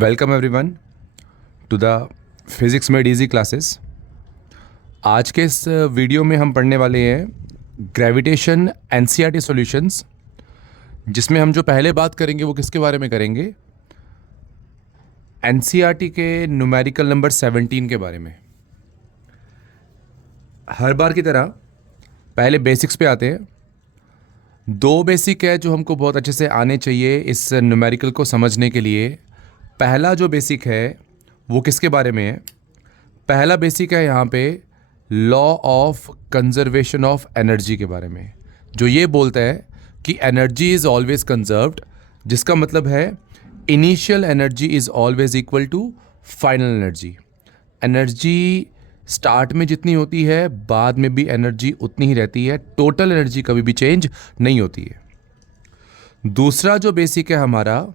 Welcome everyone to the physics made easy classes. आज के इस वीडियो में हम पढ़ने वाले हैं ग्रेविटेशन एनसीईआरटी सॉल्यूशंस, जिसमें हम जो पहले बात करेंगे वो किसके बारे में करेंगे, एनसीईआरटी के न्यूमेरिकल नंबर 17 के बारे में। हर बार की तरह पहले बेसिक्स पे आते हैं। दो बेसिक है जो हमको बहुत अच्छे से आने चाहिए इस न्यूमेरिकल को समझने के लिए। पहला जो बेसिक है वो किसके बारे में है? पहला बेसिक है यहाँ पे law of conservation of energy के बारे में, जो ये बोलता है कि एनर्जी इज़ ऑलवेज कंजर्व्ड, जिसका मतलब है initial energy is always equal to final energy. Energy start में जितनी होती है बाद में भी एनर्जी उतनी ही रहती है, टोटल एनर्जी कभी भी चेंज नहीं होती है। दूसरा जो बेसिक है हमारा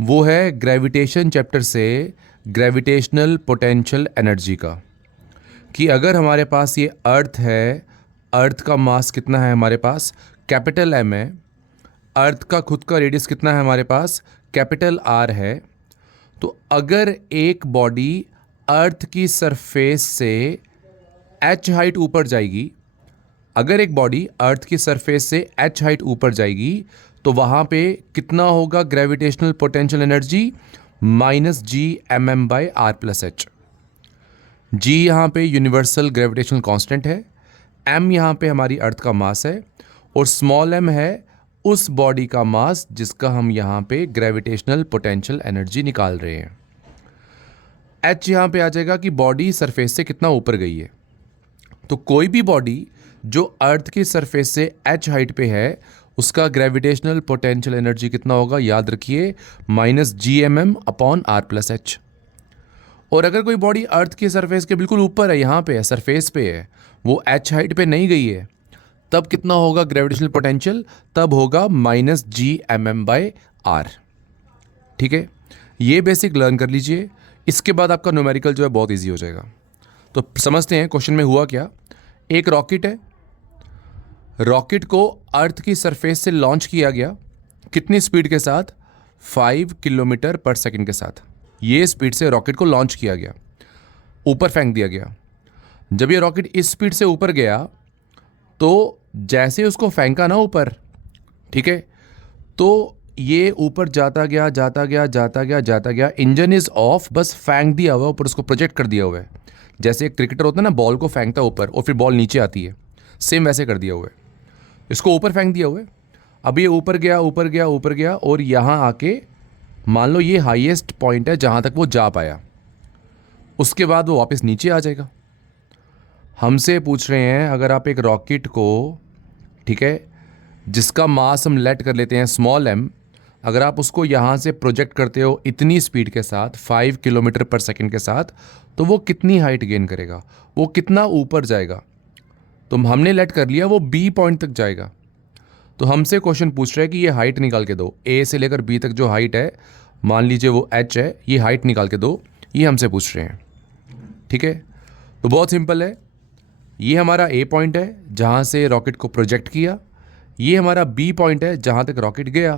वो है ग्रेविटेशन चैप्टर से ग्रेविटेशनल पोटेंशियल एनर्जी का, कि अगर हमारे पास ये अर्थ है, अर्थ का मास कितना है हमारे पास, कैपिटल एम है, अर्थ का खुद का रेडियस कितना है हमारे पास, कैपिटल आर है। तो अगर एक बॉडी अर्थ की सरफेस से एच हाइट ऊपर जाएगी, अगर एक बॉडी अर्थ की सरफेस से एच हाइट ऊपर जाएगी तो वहाँ पे कितना होगा gravitational potential energy? -G(mm)/r+h। G यहाँ पे यूनिवर्सल ग्रेविटेशनल कांस्टेंट है, m यहाँ पे हमारी अर्थ का मास है, और स्मॉल m है उस बॉडी का मास जिसका हम यहाँ पे ग्रेविटेशनल पोटेंशियल एनर्जी निकाल रहे हैं। h यहाँ पे आ जाएगा कि बॉडी सरफेस से कितना ऊपर गई है। तो कोई भी बॉडी जो अर्थ की सरफेस से h हाइट पे है उसका ग्रेविटेशनल पोटेंशियल एनर्जी कितना होगा? याद रखिए -Gmm/r+h। और अगर कोई बॉडी अर्थ की सरफेस के बिल्कुल ऊपर है, यहाँ पे है, सरफेस पे है, वो h हाइट पे नहीं गई है, तब कितना होगा ग्रेविटेशनल पोटेंशियल? तब होगा -Gmm/r। ठीक है, ये बेसिक लर्न कर लीजिए। इसके बाद आपका न्यूमेरिकल जो है बहुत ईजी हो जाएगा। तो समझते हैं क्वेश्चन में हुआ क्या। एक रॉकेट है, रॉकेट को अर्थ की सरफेस से लॉन्च किया गया, कितनी स्पीड के साथ? 5 किलोमीटर पर सेकंड के साथ। ये स्पीड से रॉकेट को लॉन्च किया गया, ऊपर फेंक दिया गया। जब ये रॉकेट इस स्पीड से ऊपर गया तो जैसे उसको फेंका ना ऊपर, ठीक है, तो ये ऊपर जाता गया जाता गया जाता गया जाता गया। इंजन इज ऑफ, बस फेंक दिया हुआ ऊपर, उसको प्रोजेक्ट कर दिया हुआ है। जैसे एक क्रिकेटर होता है ना, बॉल को फेंकता है ऊपर और फिर बॉल नीचे आती है, सेम वैसे कर दिया हुआ है। इसको ऊपर फेंक दिया हुआ है। अब ये ऊपर गया ऊपर गया ऊपर गया, और यहाँ आके मान लो ये हाईएस्ट पॉइंट है जहाँ तक वो जा पाया, उसके बाद वो वापस नीचे आ जाएगा। हमसे पूछ रहे हैं अगर आप एक रॉकेट को, ठीक है, जिसका मास हम लेट कर लेते हैं स्मॉल m, अगर आप उसको यहाँ से प्रोजेक्ट करते हो इतनी स्पीड के साथ 5 किलोमीटर पर सेकंड के साथ, तो वो कितनी हाइट गेन करेगा, वो कितना ऊपर जाएगा? तो हमने लेट कर लिया वो B पॉइंट तक जाएगा। तो हमसे क्वेश्चन पूछ रहा है कि ये हाइट निकाल के दो, A से लेकर B तक जो हाइट है, मान लीजिए वो h है, ये हाइट निकाल के दो, ये हमसे पूछ रहे हैं। ठीक है, तो बहुत सिंपल है। ये हमारा A पॉइंट है जहाँ से रॉकेट को प्रोजेक्ट किया, ये हमारा B पॉइंट है जहाँ तक रॉकेट गया।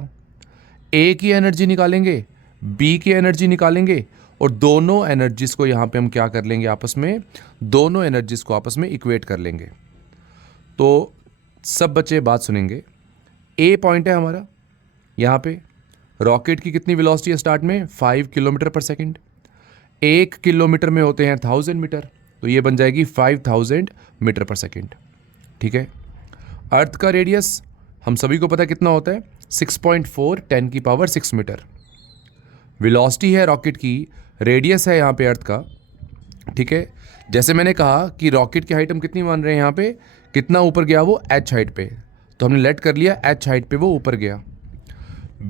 A की एनर्जी निकालेंगे, B की एनर्जी निकालेंगे, और दोनों एनर्जीज़ को यहाँ पे हम क्या कर लेंगे आपस में, दोनों एनर्जीज़ को आपस में इक्वेट कर लेंगे। तो सब बच्चे बात सुनेंगे। A पॉइंट है हमारा, यहाँ पे रॉकेट की कितनी वेलोसिटी है स्टार्ट में? 5 किलोमीटर पर सेकंड। 1 किलोमीटर में होते हैं 1000 मीटर, तो ये बन जाएगी 5000 मीटर पर सेकंड। ठीक है, अर्थ का रेडियस हम सभी को पता है कितना होता है, 6.4 10⁶ मीटर। वेलोसिटी है रॉकेट की, रेडियस है यहाँ पे अर्थ का। ठीक है, जैसे मैंने कहा कि रॉकेट की हाइट हम कितनी मान रहे हैं, यहाँ पे कितना ऊपर गया वो? h हाइट पे, तो हमने लेट कर लिया h हाइट पे वो ऊपर गया।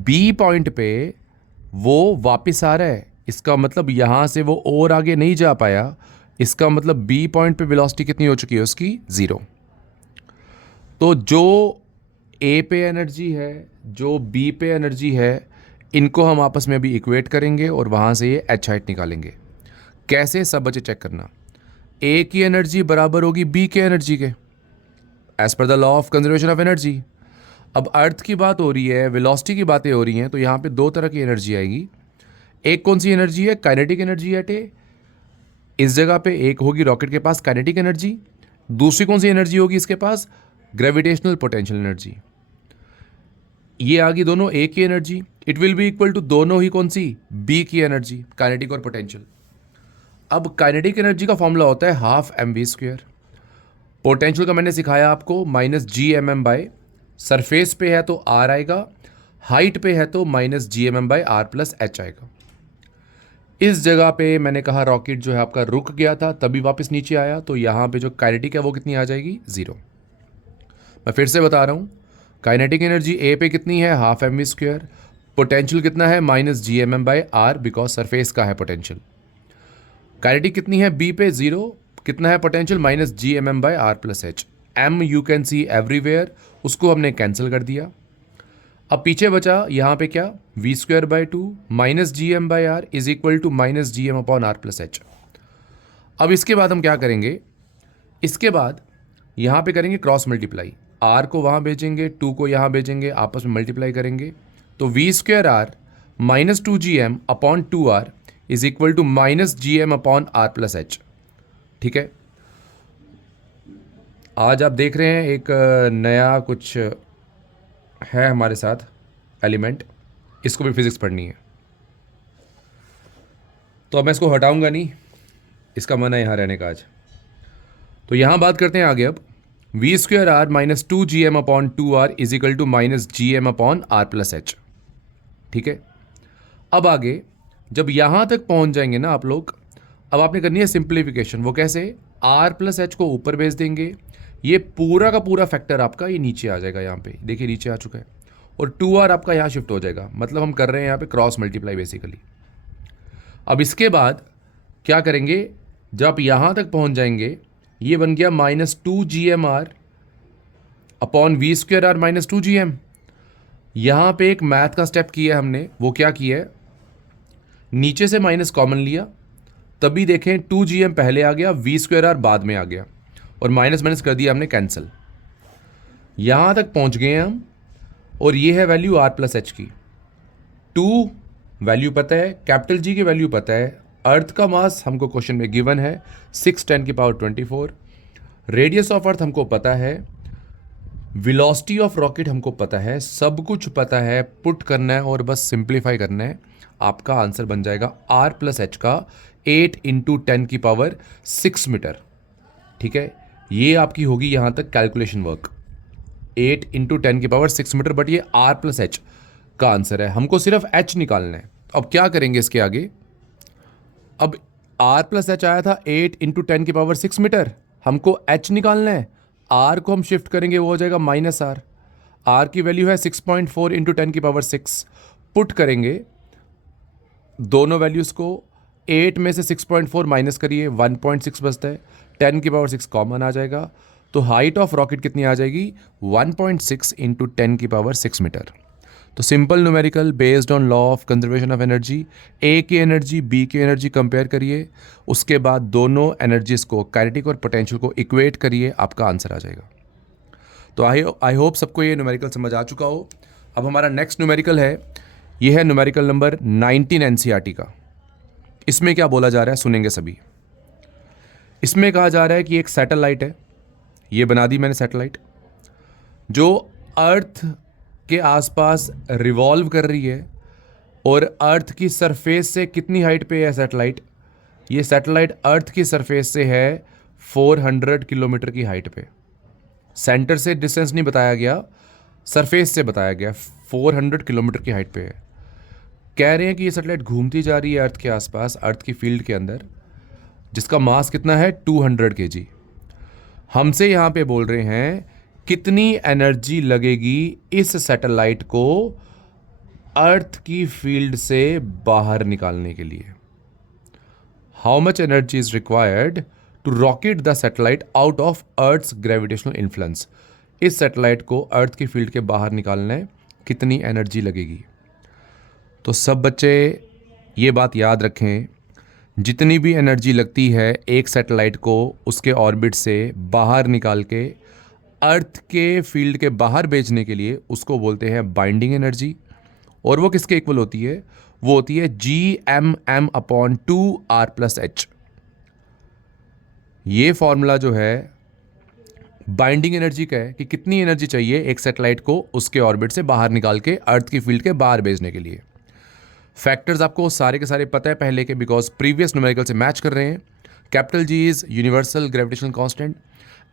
B पॉइंट पे वो वापस आ रहा है, इसका मतलब यहाँ से वो और आगे नहीं जा पाया, इसका मतलब B पॉइंट पे वेलोसिटी कितनी हो चुकी है उसकी? 0। तो जो A पे एनर्जी है, जो B पे एनर्जी है, इनको हम आपस में अभी इक्वेट करेंगे और वहाँ से ये h हाइट निकालेंगे। कैसे? सब बच्चे चेक करना। A की एनर्जी बराबर होगी B के एनर्जी के, as per the law of conservation of energy. अब अर्थ की बात हो रही है, वेलोसिटी की बातें हो रही हैं, तो यहाँ पे दो तरह की एनर्जी आएगी। एक कौन सी एनर्जी है? काइनेटिक एनर्जी एट ए, इस जगह पे एक होगी रॉकेट के पास काइनेटिक एनर्जी, दूसरी कौन सी एनर्जी होगी इसके पास? Gravitational potential energy. ये आ गई दोनों ए की energy, it will be equal to दोनों ही कौन सी? बी की एनर्जी, काइनेटिक और पोटेंशियल। अब काइनेटिक एनर्जी का फॉर्मूला होता है half M V square, potential का मैंने सिखाया आपको minus G M M by, surface पे है तो आर आएगा, हाइट पे है तो minus G M M by R plus H आएगा। इस जगह पे मैंने कहा रॉकेट जो है आपका रुक गया था तभी वापस नीचे आया, तो यहाँ पे जो काइनेटिक है वो कितनी आ जाएगी? 0। मैं फिर से बता रहा हूँ, काइनेटिक एनर्जी ए पे कितनी है? Half M V square, potential कितना है? Minus G M M by R, because surface का है पोटेंशियल। काइनेटिक कितनी है? बी पे 0, कितना है potential? Minus G M M by R plus H. M you can see everywhere, उसको हमने कैंसिल कर दिया। अब पीछे बचा यहाँ पे क्या? V square by 2 minus G M by R is equal to minus G M upon R plus H. अब इसके बाद हम क्या करेंगे? इसके बाद यहाँ पे करेंगे क्रॉस मल्टीप्लाई, आर को वहाँ भेजेंगे, 2 को यहाँ भेजेंगे, आपस में मल्टीप्लाई करेंगे, तो V square R minus 2 G M upon 2 R is equal to minus G M upon R plus H. ठीक है, आज आप देख रहे हैं एक नया कुछ है हमारे साथ एलिमेंट, इसको भी फिजिक्स पढ़नी है, तो अब मैं इसको हटाऊंगा नहीं, इसका मन है यहाँ रहने का आज। तो यहाँ बात करते हैं आगे। अब V square R minus 2 G M upon 2 R is equal to minus G M upon R plus H. ठीक है, अब आगे जब यहाँ तक पहुँच जाएंगे ना आप लोग, अब आपने करनी है सिंप्लीफिकेशन। वो कैसे? आर प्लस एच को ऊपर भेज देंगे, ये पूरा का पूरा फैक्टर आपका ये नीचे आ जाएगा, यहाँ पे देखिए नीचे आ चुका है, और 2r आपका यहाँ शिफ्ट हो जाएगा, मतलब हम कर रहे हैं यहाँ पे क्रॉस मल्टीप्लाई बेसिकली। अब इसके बाद क्या करेंगे? जब आप यहाँ तक पहुँच जाएंगे, ये बन गया minus 2 G M R upon V square R minus 2 G M. यहाँ पे एक मैथ का स्टेप किया है हमने, वो क्या किया है? नीचे से माइनस कॉमन लिया, तभी देखें 2 जी एम पहले आ गया, वी स्क्वेयर आर बाद में आ गया, और माइनस माइनस कर दिया हमने कैंसिल। यहाँ तक पहुँच गए हैं हम, और ये है वैल्यू आर प्लस एच की। 2 वैल्यू पता है, कैपिटल जी की वैल्यू पता है, अर्थ का मास हमको क्वेश्चन में गिवन है 6 10 की पावर 24, रेडियस ऑफ अर्थ हमको पता है, वेलोसिटी ऑफ रॉकेट हमको पता है, सब कुछ पता है, पुट करना है और बस सिंप्लीफाई करना है। आपका आंसर बन जाएगा आर प्लस एच का 8 इंटू 10 की पावर 6 मीटर। ठीक है, ये आपकी होगी यहाँ तक कैलकुलेशन वर्क, 8 इंटू 10 की पावर 6 मीटर, बट ये आर प्लस एच का आंसर है, हमको सिर्फ एच निकालना है। अब क्या करेंगे इसके आगे? अब आर प्लस एच आया था 8 इंटू 10 की पावर 6 मीटर, हमको एच निकालना है, आर को हम शिफ्ट करेंगे, वो हो जाएगा माइनस आर, आर की वैल्यू है 6.4 इंटू 10 की पावर 6, पुट करेंगे दोनों वैल्यूज़ को, 8 में से 6.4 माइनस करिए, 1.6 बचता है, 10 की पावर 6 कॉमन आ जाएगा, तो हाइट ऑफ रॉकेट कितनी आ जाएगी? 1.6 इंटू 10 की पावर 6 मीटर। तो simple numerical based on law of conservation of energy, A की एनर्जी बी की एनर्जी कंपेयर करिए, उसके बाद दोनों एनर्जीज को काइनेटिक और पोटेंशियल को इक्वेट करिए, आपका आंसर आ जाएगा। तो आई होप सबको ये न्यूमेरिकल समझ आ चुका हो। अब हमारा नेक्स्ट न्यूमेरिकल है, ये है न्यूमेरिकल नंबर 19 एनसीईआरटी का। इसमें क्या बोला जा रहा है सुनेंगे सभी। इसमें कहा जा रहा है कि एक सैटेलाइट है, ये बना दी मैंने सैटेलाइट, जो अर्थ के आसपास रिवॉल्व कर रही है, और अर्थ की सरफेस से कितनी हाइट पे है सैटेलाइट? ये सैटेलाइट अर्थ की सरफेस से है 400 किलोमीटर की हाइट पे। सेंटर से डिस्टेंस नहीं बताया गया, सरफेस से बताया गया, 400 किलोमीटर की हाइट पे है। कह रहे हैं कि ये सैटेलाइट घूमती जा रही है अर्थ के आसपास, अर्थ की फील्ड के अंदर, जिसका मास कितना है? 200 kg। हमसे यहाँ पे बोल रहे हैं कितनी एनर्जी लगेगी इस सैटेलाइट को अर्थ की फील्ड से बाहर निकालने के लिए। How much energy is required to rocket the satellite out of earth's gravitational influence. इस सैटेलाइट को अर्थ की फील्ड के बाहर निकालना है, कितनी एनर्जी लगेगी? तो सब बच्चे ये बात याद रखें, जितनी भी एनर्जी लगती है एक सैटेलाइट को उसके ऑर्बिट से बाहर निकाल के अर्थ के फील्ड के बाहर भेजने के लिए, उसको बोलते हैं बाइंडिंग एनर्जी। और वो किसके इक्वल होती है? वो होती है Gmm/2r+h। ये फॉर्मूला जो है बाइंडिंग एनर्जी का है कि कितनी एनर्जी चाहिए एक सैटेलाइट को उसके ऑर्बिट से बाहर निकाल के अर्थ की फील्ड के बाहर भेजने के लिए। फैक्टर्स आपको सारे के सारे पता है पहले के, बिकॉज प्रीवियस न्यूमेरिकल से मैच कर रहे हैं। Capital G is universal gravitational constant,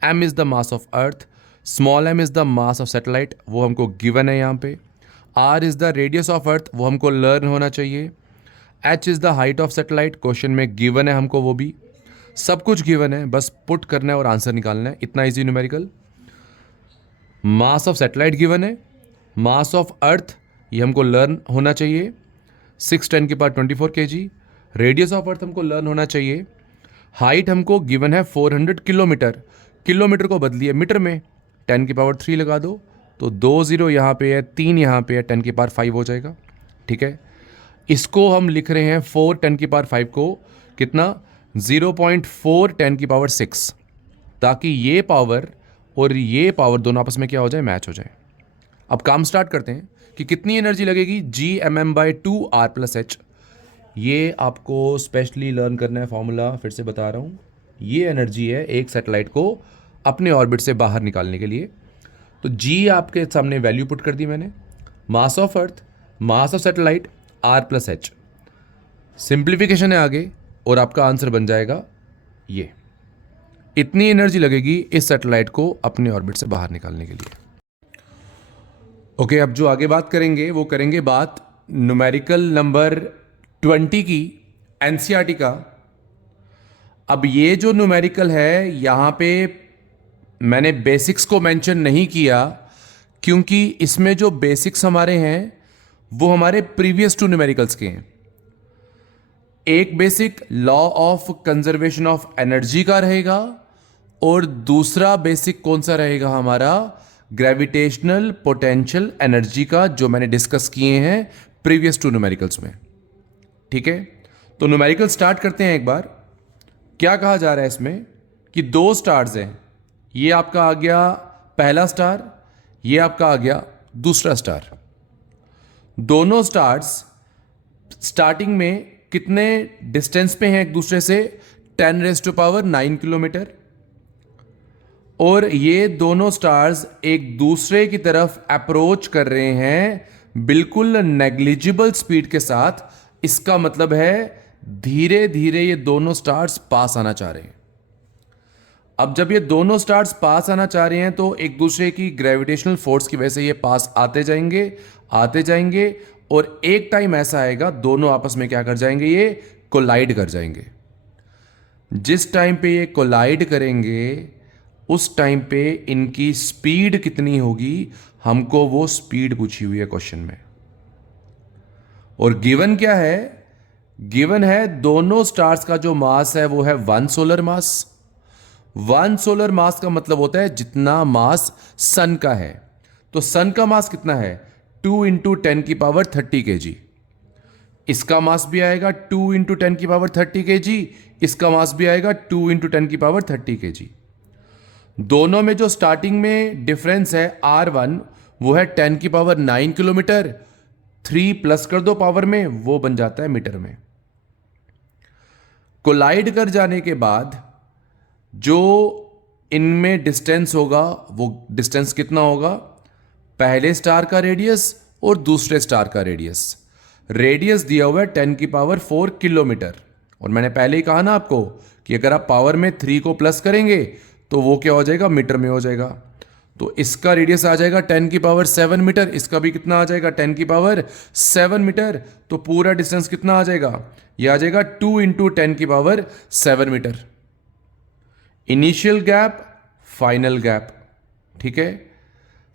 M is the mass of earth, small M is the mass of satellite, वो हमको गिवन है यहाँ पे। R is the radius of earth, वो हमको लर्न होना चाहिए। H is the height of satellite, question में गिवन है हमको, वो भी सब कुछ गिवन है, बस पुट करना है और आंसर निकालना है, इतना easy numerical. Mass of satellite given है, मास ऑफ अर्थ ये हमको लर्न होना चाहिए 6×10⁻24 kg। रेडियस ऑफ अर्थ हमको लर्न होना चाहिए। हाइट हमको गिवन है 400 किलोमीटर, किलोमीटर को बदलिए मीटर में, 10⁻3 लगा दो तो 2 0 यहाँ पे है, 3 यहाँ पे है, 10⁵ हो जाएगा। ठीक है, इसको हम लिख रहे हैं 4 10⁵ को कितना 0.4 10⁶, ताकि ये पावर और ये पावर दोनों आपस में क्या हो जाए, मैच हो जाए। अब काम स्टार्ट करते हैं कि कितनी एनर्जी लगेगी Gmm/2r+h। ये आपको स्पेशली लर्न करना है फॉर्मूला, फिर से बता रहा हूँ। ये एनर्जी है एक सैटेलाइट को अपने ऑर्बिट से बाहर निकालने के लिए। तो G आपके सामने वैल्यू पुट कर दी मैंने, मास of earth, mass of satellite, r+h। Simplification है आगे और आपका आंसर बन जाएगा ये। इतनी एनर्जी लगेगी इस सैटेलाइट को अपने ऑर्बिट से बाहर निकालने के लिए। ओके, अब जो आगे बात करेंगे वो करेंगे बात न्यूमेरिकल नंबर 20 की, एनसीईआरटी का। अब ये जो न्यूमेरिकल है यहाँ पे मैंने बेसिक्स को मेंशन नहीं किया, क्योंकि इसमें जो बेसिक्स हमारे हैं वो हमारे प्रीवियस 2 न्यूमेरिकल्स के हैं। एक basic law of conservation of energy का रहेगा और दूसरा बेसिक कौन सा रहेगा हमारा, ग्रेविटेशनल पोटेंशियल एनर्जी का, जो मैंने डिस्कस किए हैं प्रीवियस 2 न्यूमेरिकल्स में। ठीक है, तो न्यूमेरिकल स्टार्ट करते हैं एक बार। क्या कहा जा रहा है इसमें कि 2 स्टार्स हैं, ये आपका आ गया पहला स्टार, ये आपका आ गया दूसरा स्टार। दोनों स्टार्स स्टार्टिंग में कितने डिस्टेंस पे हैं एक दूसरे से, 10⁹ किलोमीटर। और ये दोनों स्टार्स एक दूसरे की तरफ अप्रोच कर रहे हैं बिल्कुल नेग्लिजिबल स्पीड के साथ। इसका मतलब है धीरे धीरे ये दोनों स्टार्स पास आना चाह रहे हैं। अब जब ये दोनों स्टार्स पास आना चाह रहे हैं तो एक दूसरे की ग्रेविटेशनल फोर्स की वजह से ये पास आते जाएंगे और एक टाइम ऐसा आएगा दोनों आपस में क्या कर जाएंगे, ये कोलाइड कर जाएंगे। जिस टाइम पे ये कोलाइड करेंगे उस टाइम पे इनकी स्पीड कितनी होगी, हमको वो स्पीड पूछी हुई है क्वेश्चन में। और गिवन क्या है, गिवन है दोनों स्टार्स का जो मास है वो है 1 सोलर मास। 1 सोलर मास का मतलब होता है जितना मास सन का है। तो सन का मास कितना है, 2 × 10⁻30 kg। इसका मास भी आएगा 2 × 10⁻30 kg, इसका मास भी आएगा 2 × 10⁻30 kg। दोनों में जो स्टार्टिंग में डिफरेंस है R1 वो है 10⁹ किलोमीटर, 3 प्लस कर दो पावर में, वो बन जाता है मीटर में। कोलाइड कर जाने के बाद जो इनमें डिस्टेंस होगा वो डिस्टेंस कितना होगा, पहले स्टार का रेडियस और दूसरे स्टार का रेडियस। रेडियस दिया हुआ है 10⁻4 किलोमीटर, और मैंने पहले ही कहा ना आपको कि अगर आप पावर में 3 को प्लस करेंगे तो वो क्या हो जाएगा, मीटर में हो जाएगा। तो इसका रेडियस आ जाएगा 10⁻7 मीटर, इसका भी कितना आ जाएगा 10⁻7 मीटर। तो पूरा डिस्टेंस कितना आ जाएगा, ये आ जाएगा 2 × 10⁻7 metre. Initial gap, final gap. ठीक है,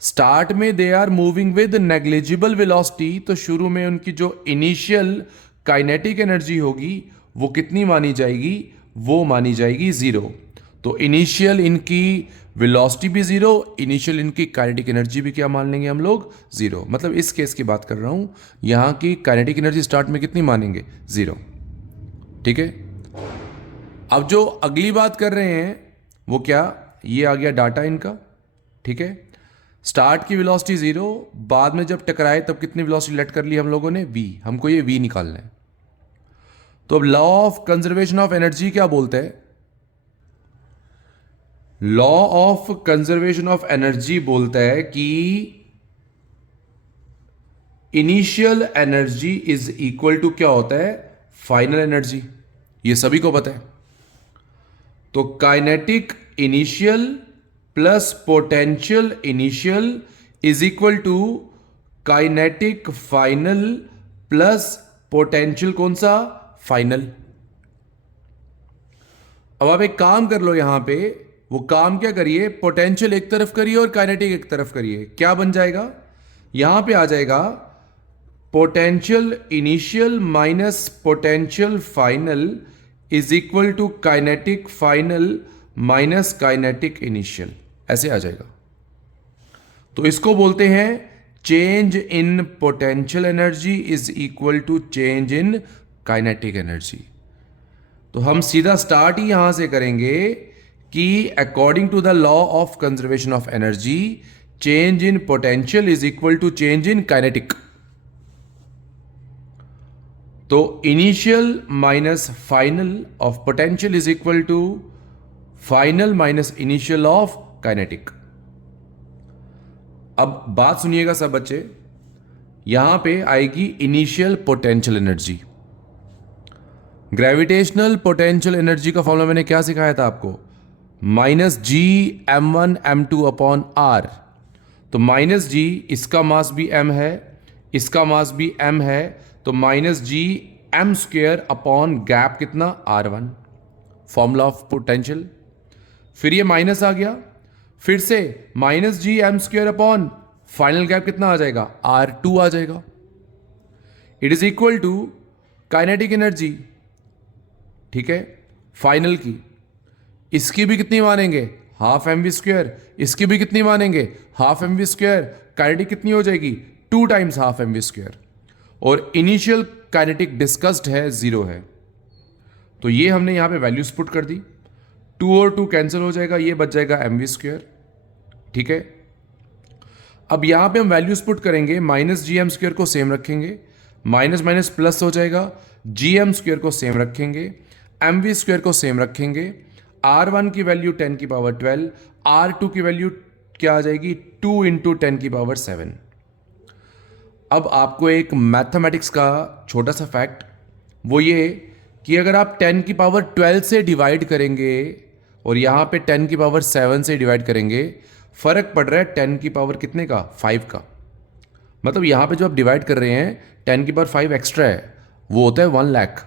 स्टार्ट में they are moving with negligible velocity, तो शुरू में उनकी जो इनिशियल काइनेटिक एनर्जी होगी वो कितनी मानी जाएगी, वो मानी जाएगी 0। तो इनिशियल इनकी वेलोसिटी भी 0, इनिशियल इनकी काइनेटिक एनर्जी भी क्या मान लेंगे हम लोग, 0। मतलब इस केस की बात कर रहा हूं, यहां की काइनेटिक एनर्जी स्टार्ट में कितनी मानेंगे, 0। ठीक है, अब जो अगली बात कर रहे हैं वो क्या, ये आ गया डाटा इनका। ठीक है, स्टार्ट की वेलोसिटी 0, बाद में जब टकराए तब कितनी वेलोसिटी लेट कर ली हम लोगों ने, v। हमको ये v निकालना है। तो अब law of conservation of energy क्या बोलते हैं? Law of conservation of energy बोलता है कि initial energy is equal to क्या होता है, फाइनल एनर्जी। ये सभी को पता है। तो kinetic initial plus potential initial is equal to kinetic final plus potential कौन सा, फाइनल। अब आप एक काम कर लो, यहां पे वो काम क्या करिए, पोटेंशियल एक तरफ करिए और काइनेटिक एक तरफ करिए। क्या बन जाएगा, यहां पे आ जाएगा potential initial minus potential final is equal to kinetic final minus kinetic initial, ऐसे आ जाएगा। तो इसको बोलते हैं change in potential energy is equal to change in kinetic energy. तो हम सीधा स्टार्ट ही यहां से करेंगे कि according to the law of conservation of energy change in potential is equal to change in kinetic. तो initial minus final of potential is equal to final minus initial of kinetic. अब बात सुनिएगा सब बच्चे, यहां पे आएगी initial potential energy. Gravitational potential energy का फॉर्मूला मैंने क्या सिखाया था आपको, -G(m1m2)/r। तो -G, इसका मास भी m है, इसका मास भी m है, तो -G(m²) गैप कितना, r1, फॉर्मूला ऑफ पोटेंशियल। फिर ये माइनस आ गया, फिर से -G(m²) फाइनल गैप कितना आ जाएगा, r2 आ जाएगा। It is equal to kinetic energy, ठीक है, फाइनल की, इसकी भी कितनी मानेंगे, ½ mv², इसकी भी कितनी मानेंगे, ½ mv²। काइनेटिक कितनी हो जाएगी, 2 टाइम्स ½ mv²। और इनिशियल काइनेटिक डिस्कस्ड है, 0 है। तो ये हमने यहां पे वैल्यूज पुट कर दी, 2 और 2 कैंसिल हो जाएगा, ये बच जाएगा mv², ठीक है। अब यहां पे हम वैल्यूज पुट करेंगे, -Gm² को सेम रखेंगे, माइनस माइनस प्लस हो जाएगा, Gm² को सेम रखेंगे, mv² को सेम रखेंगे, r1 की वैल्यू 10⁻12, r2 की वैल्यू क्या आ जाएगी, 2 × 10⁻7। अब आपको एक मैथमेटिक्स का छोटा सा फैक्ट, वो ये कि अगर आप 10⁻12 से डिवाइड करेंगे और यहाँ पे 10⁻7 से डिवाइड करेंगे, फर्क पड़ रहा है 10 की पावर कितने का, 5 का। मतलब यहाँ पे जो आप डिवाइड कर रहे हैं 10⁵ एक्स्ट्रा है, वो होता है 1 लाख।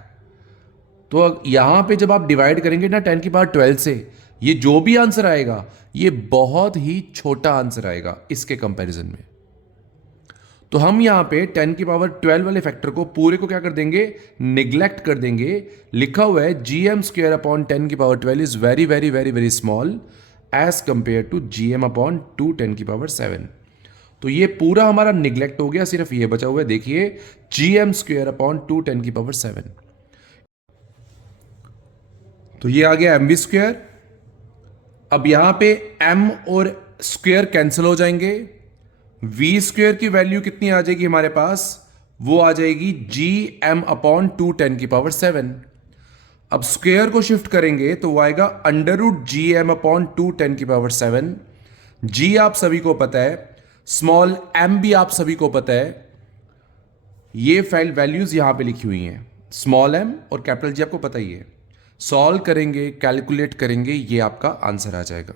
तो यहाँ पे जब आप डिवाइड करेंगे ना 10⁻12 से, ये जो भी आंसर आएगा ये बहुत ही छोटा आंसर आएगा इसके कंपैरिजन में। तो हम यहाँ पे 10⁻12 वाले फैक्टर को पूरे को क्या कर देंगे, निग्लेक्ट कर देंगे। लिखा हुआ है Gm²/10⁻12 is very very very very small as compare to Gm/2 10⁻7। तो ये पूरा हमारा निग्लेक्ट हो गया, सिर्फ ये बचा हुआ है, देखिए Gm²/2 10⁻7। तो ये आ गया mv²। अब यहां पे m और स्क्वायर कैंसिल हो जाएंगे, v² की वैल्यू कितनी आ जाएगी हमारे पास, वो आ जाएगी Gm/2 10⁻7। अब स्क्वायर को शिफ्ट करेंगे तो वो आएगा √Gm/2 10⁻7। g आप सभी को पता है, स्मॉल m भी आप सभी को पता है। ये वैल्यूज यहां पे लिखी हुई हैं, स्मॉल m और कैपिटल G आपको पता ही है। सॉल्व करेंगे, कैलकुलेट करेंगे, ये आपका आंसर आ जाएगा।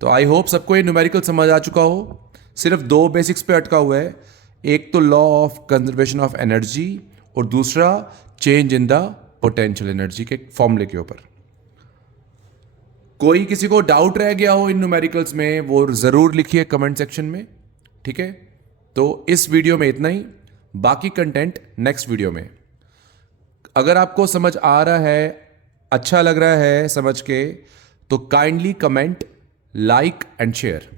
तो आई होप सबको ये न्यूमेरिकल समझ आ चुका हो। सिर्फ 2 बेसिक्स पे अटका हुआ है, एक तो law of conservation of energy और दूसरा change in the potential energy के फॉर्मूले के ऊपर। कोई किसी को डाउट रह गया हो इन न्यूमेरिकल्स में, वो जरूर लिखिए कमेंट सेक्शन में, ठीक है। तो इस वीडियो में इतना ही, बाकी कंटेंट नेक्स्ट वीडियो में। अगर आपको समझ आ रहा है, अच्छा लग रहा है समझ के, तो kindly comment, like and share.